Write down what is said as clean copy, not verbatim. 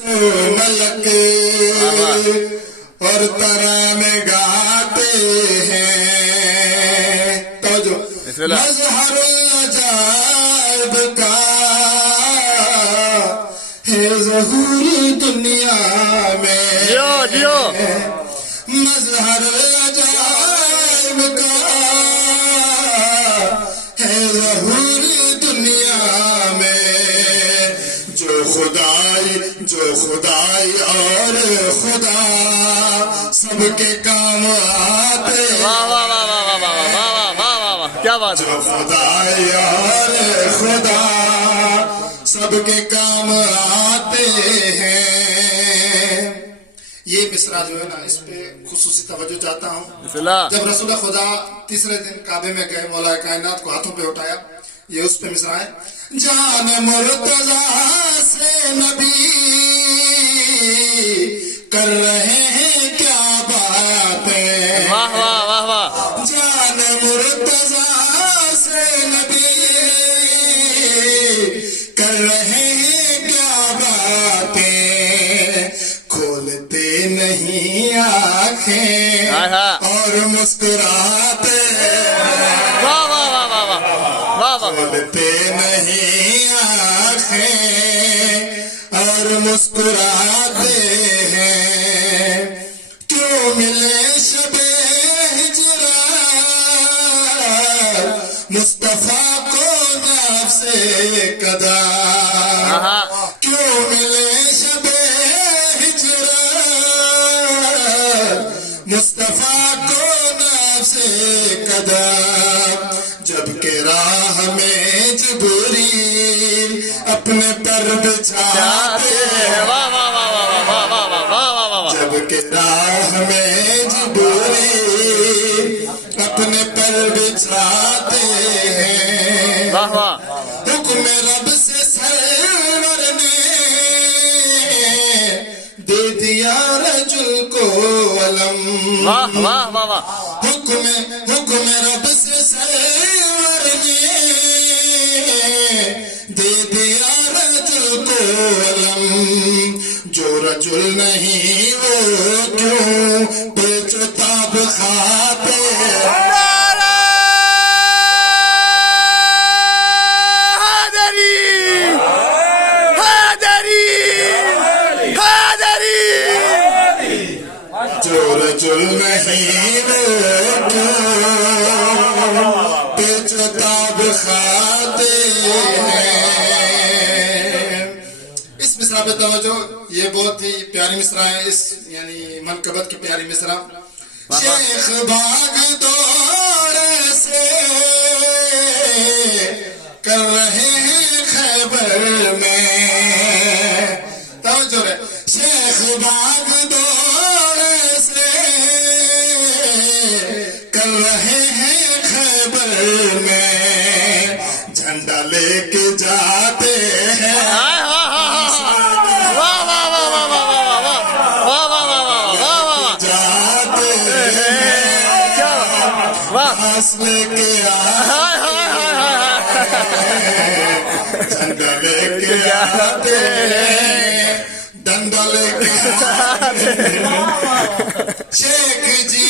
ملک اور ترانے گاتے ہیں توجہ مظہر العجائب کا ہے ظہور دنیا میں مظہر العجائب کا ہے ظہور دنیا میں جو خدائی اور خدا سب کے کام آتے کیا بات جو خدائی اور خدا سب کے کام آتے ہیں یہ مصرع جو ہے نا اس پہ خصوصی توجہ چاہتا ہوں جب رسول خدا تیسرے دن کعبے میں گئے مولا کائنات کو ہاتھوں پہ اٹھایا یہ اس پہ مصرع ہے جان مرتضیٰ سے نبی کر رہے ہیں کیا باتیں جان مرتضیٰ سے نبی کر رہے ہیں کیا باتیں کھولتے نہیں آنکھیں اور مسکراتے کھولتے نہیں آنکھیں اور مسکراتے ہیں کیوں ملے شب ہجران مصطفیٰ کو نفس قدا کیوں ملے شب ہجران مصطفیٰ کو نفس قدا جبکہ راہ میں جبریل اپنے پر بچھاتے جبکہ راہ میں جبریل اپنے پر بچھاتے ہیں حکم رب سے سرور نے دے دیا رجل کو علم حکم رب سے سرور نے دے دیا رجل کو علم جو رجل نہیں وہ کیوں پیچ تاب کھاتے جو رجل نہیں وہ کیوں پیچ تاب کھاتے ہیں اس مصرع پہ توجہ یہ بہت ہی پیاری مصرع ہے اس یعنی منقبت کی پیاری مصرع شیخ بھاگ دوڑ سے کر رہے ہیں خیبر میں توجہ رہے شیخ بھاگ دوڑ سے کر رہے ہیں خیبر میں جھنڈا لے کے جاتے ہیں لے کے جھنڈا لے کے آتے ڈنڈا لے کے شیخ جی